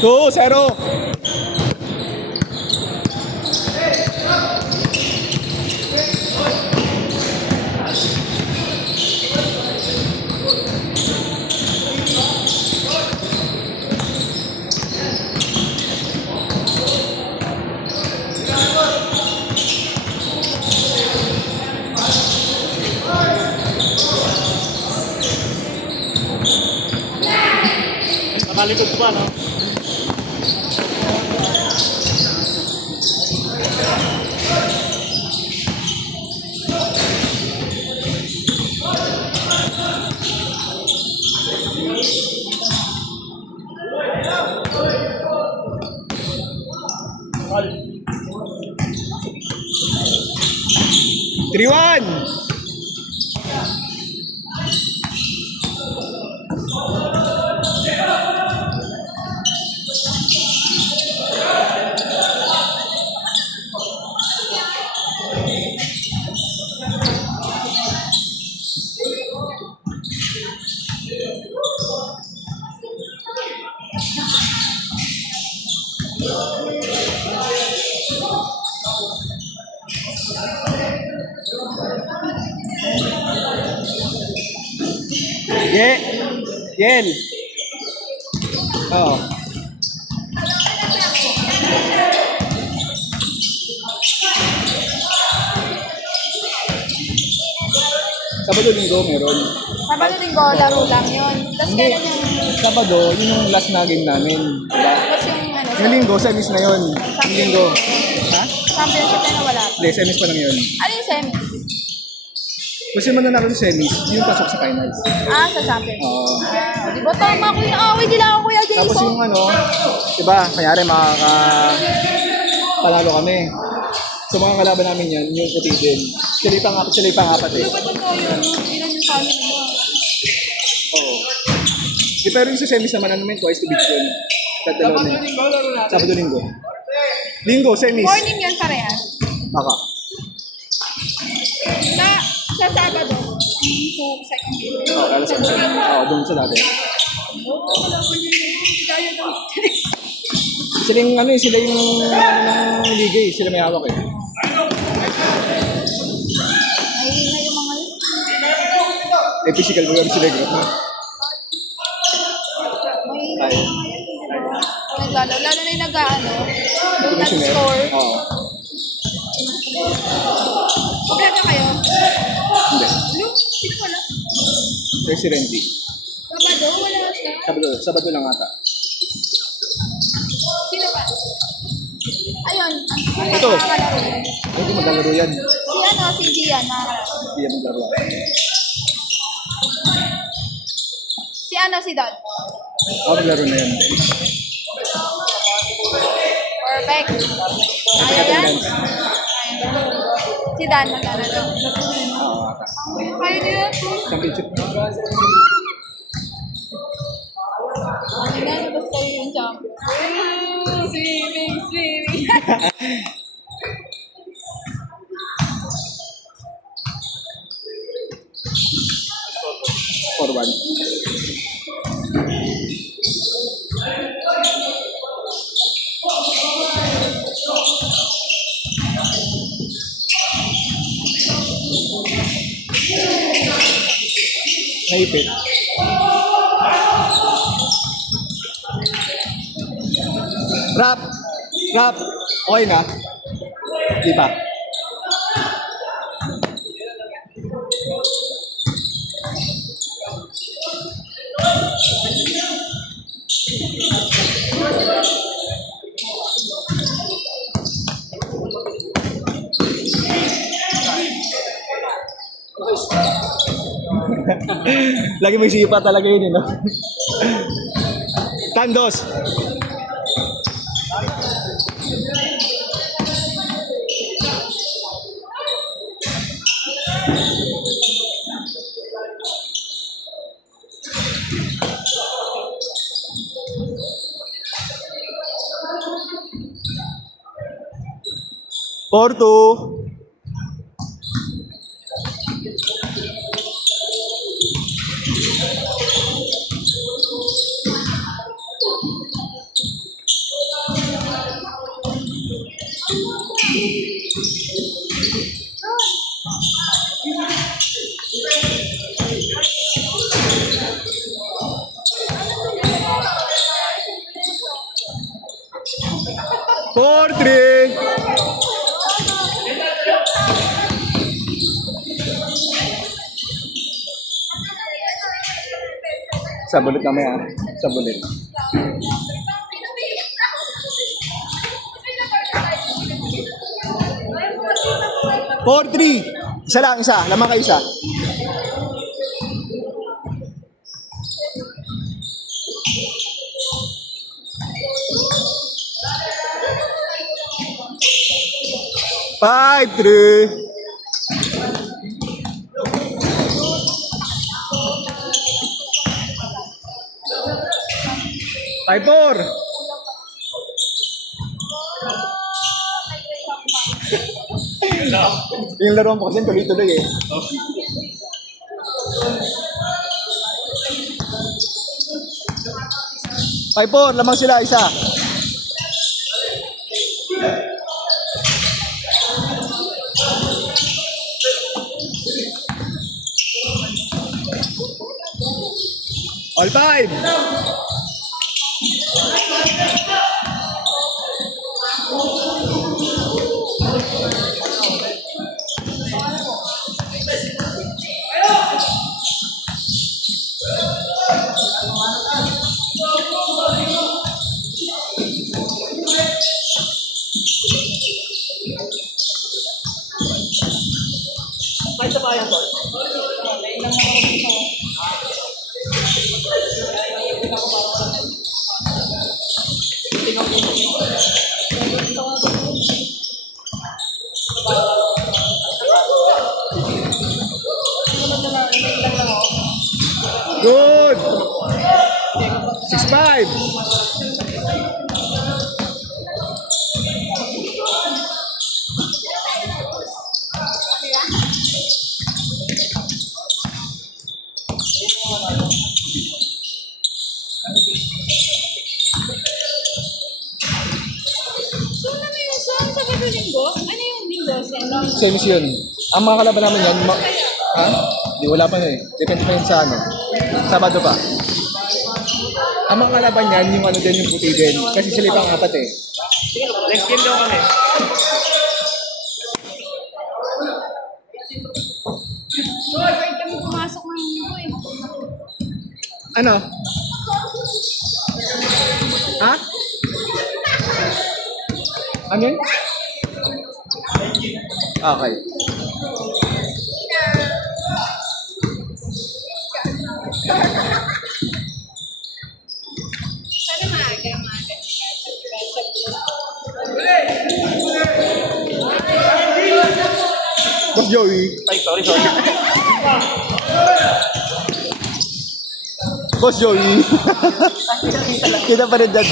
2-0. Nakalikod pa, no? Triwan. Yel. Oo. Sabado linggo meron. Sabado linggo, laro lang yun. Tapos Hindi. kailan yung, Sabado, yun yung last na game namin. Diba? tapos yung ano, Yung linggo, semis na yun. Yung linggo. Ha? championship na nawala. Hindi, semis pa lang yun. Ano yung semi? Kasi mananalo yung semis, yung pasok sa finals. Ah, sa championship. Oo. Ah, di ba tama ko yung away nila ako Kuya Jason? Tapos yung ano, diba, kanyari panalo kami. So mga kalaban namin yan, yung puti din. Sila yung pangapat eh. Ano ba totoo yun? Ilan yung kami nila? Oo. Di pero yung sa semis naman, ano namin, twice to beat yun. Sabado linggo, laro natin. Sabado linggo. Linggo, semis. Morning yun parehas. Baka. Sa Sabado, so second game. Oo, lalo sa Oo, doon sa dati. Sila yung ano eh, sila yung ng liga eh. Sila may hawak eh. Ay, na yung mga yun. Eh, physical mo yung sila eh. May mga yun, di ba? Lalo na yung nag-ano, yung nag-score. Oo. Kompleto kayo? Hindi. Ano? Sino wala? Kaya si Renzi. Sabado, wala siya. Sabado lang ata. Sino ba? Ayun. Ito. Nakakalaro. Hindi maglalaro yan. Si ano, si Gian, nakakalaro. Hindi yan maglalaro. Si ano, si Don. Maglaro na yan. Perfect. Kaya yan. Si Dan maglalaro. Kaya nila. Championship. Nalabas kayo yung champion. Swimming. 4-1. Naipit. Rap! Okay na? Di pa? Lagi may sipa talaga yun, no? Tandos! Porto! 4-3. Sa bulit mamaya. Sa bulit. 4-3. Isa lang, isa. Lamang ka isa. Five, three. Five, four. Yung laruan ko kasi tuloy-tuloy eh. Five, four. Lamang sila, isa. All five. Good. 6-5. So, ano yung saan sa Linggo? Ano yung Linggo? Semis yun. Ang mga kalaban namin yan, ha? Di wala pa na eh. Depende pa yun sa ano. Sabado pa. Ang mga kalaban yan, yung ano din, yung puti din. Kasi sila pang apat eh. Next game daw kami. Pwede kami pumasok ng Linggo eh. Ano? Ha? Ano yun? Okay. Sana maaga. Boss Joey. Ay, sorry. Boss Joey. Kita pa rin dyan.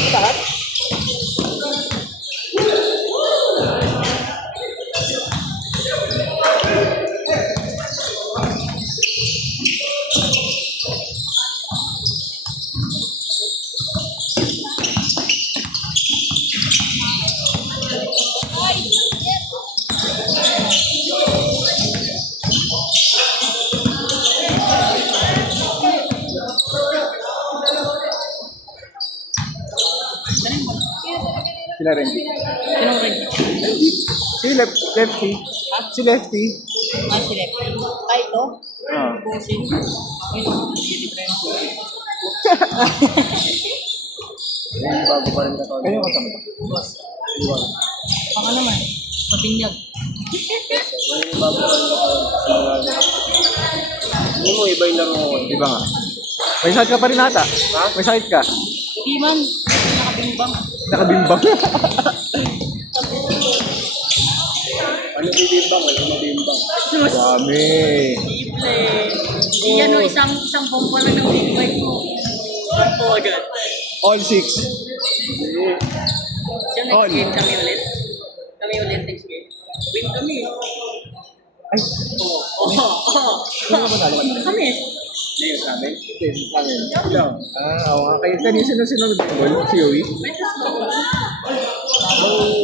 Sila rin. Anong ring? Si Lefty. Si Lefty. Ah, si Lefty. Ay, ito? Ah. Bossing. Ay, hindi difference. Bago pa rin na to. Kayo kasama ba? Boss. Baka naman. Patinyag. Bago pa rin na to. Hindi mo, iba yung laro ko. Iba nga. May sakit ka pa rin ata. Ha? May sakit ka. Hindi man. Nakabimbang. Nakabimbang. Ano bibimbang? Ano mabimbang? Sus! Dami. Simple. Iyan o, isang bomba lang ng big bike mo. Sampo agad. All six. So All. next game kami ulit. Kami ulit next game. Win kami. Ay. Sino ba nalo kami? Hindi yung sa amin. Amin. Oo nga. Kayo kanina sino nag-goal? Si Joey? May tas mo ako.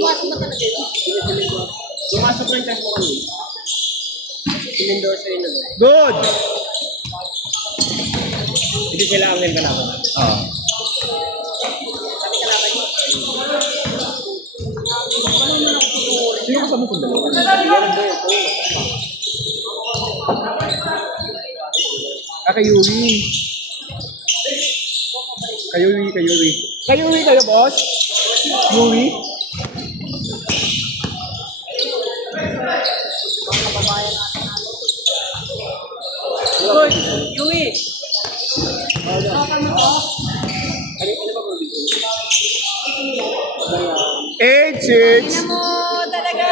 Pumasok na talaga yun. Pumasok lang tayo mo kami. Si Mendoza yun ano. Good! Hindi kailangan din ka na ako. Ah. Kami kalaban yun. mo kung dalawa. Kay Yuri. Kay Yuri kayo, boss? Yuri? Uy, Yui! 8-6. mo talaga.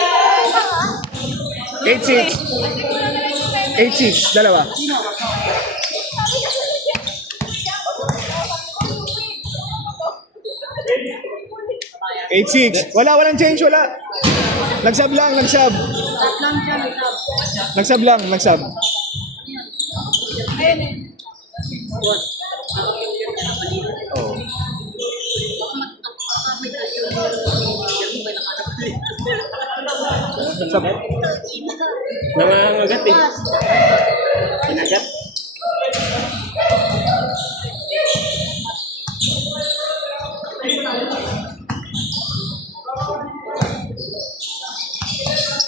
8-6. 8-6. Dalawa. Eight six. Walang change, wala. Nagsab lang. Stop lang siya. Nagsab. Ayun eh. Oh. Nagsab. Nangangagat eh. Pinagat.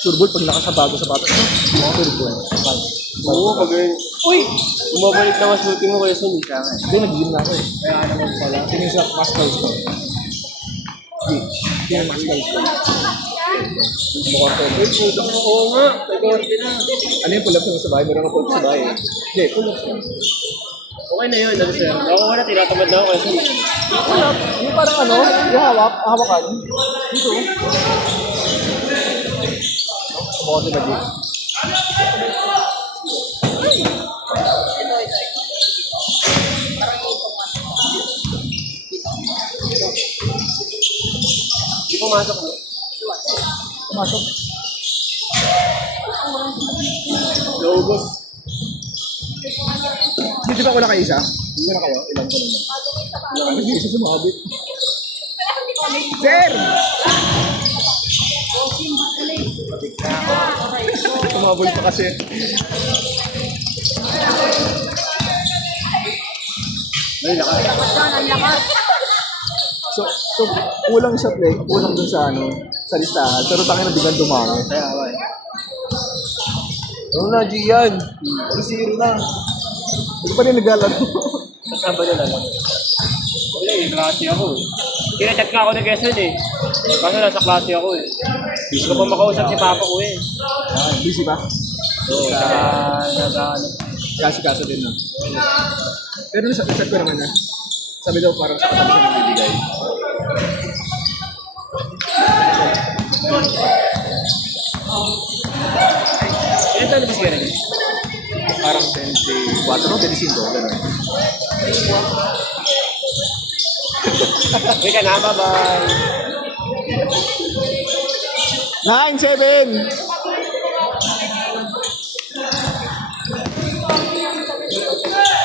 Turbol pag nakasabago sa patas mo. Mga turbol. Oo, pag uy! Bumabalik na mas buti mo kaya Sun. Hindi, nag-gym na ako eh. Kaya naman pala. Tingin sa muscles ko. Hindi. Tingin muscles ko. Mukhang ko. Oo nga, nag-order na. Ano yung pull-ups mo sa bahay? Meron ako pull-ups sa bahay. Hindi, pull-ups mo. Okay na yun, ano sir? Ako wala, tinatamad na ako kaya Sun. Pull-up? Yung parang ano? Yung hawakan. Dito. Mukhang sila dito. Hindi pumasok mo. Pumasok. Naubos. Hindi ba wala kayo isa? Hindi na kayo? Ilan ko naman? Hindi isa sumabit. Sir! Tumabol pa kasi. Ay, lakas. So kulang sa play, kulang dun sa sa listahan. Pero tangin na biglang dumami. Kaya ako eh. Ano na, Gian? 0 na. Hindi pa rin naglalaro. Kasama na lang. Wala eh, klase ako eh. Kinachat nga ako ni Quezon eh. Kaso nasa klase ako eh. Hindi ko pa makausap si Papa ko eh. Busy ba? Oo, saka nag-ano. Kasi din na. Pero nasa chat ko naman na. Sabi daw parang sa katabi siya nabibigay. Ilan taon na ba siya rin? Parang 24, 25, gano'n. Uy ka na, bye-bye. 9-7!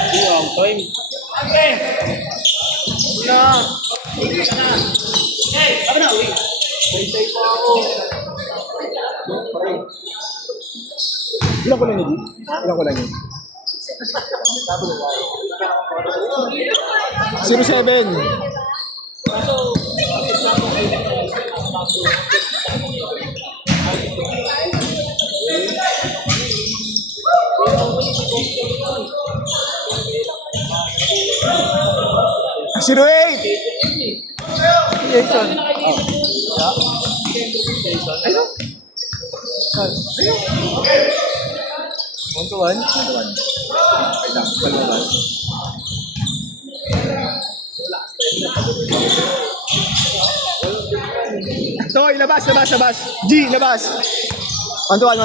Hindi ang time. Wala. Ako na, uy. Pantay pa ako. Ilan ko lang yun? Ilan ko lang yun? 07. Zero eight. Jason. Oh. Ayun. Ayun. 1-1. 1-1. Wait lang. Palabas. Toy, labas. G, labas. 1-1.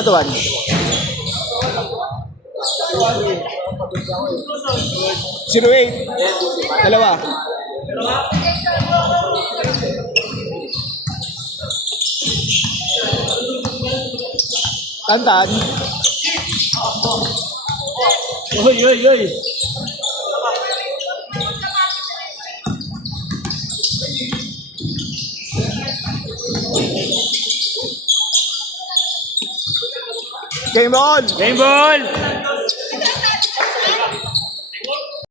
08. Dalawa. Tantan. Uy. Game on. Game ball!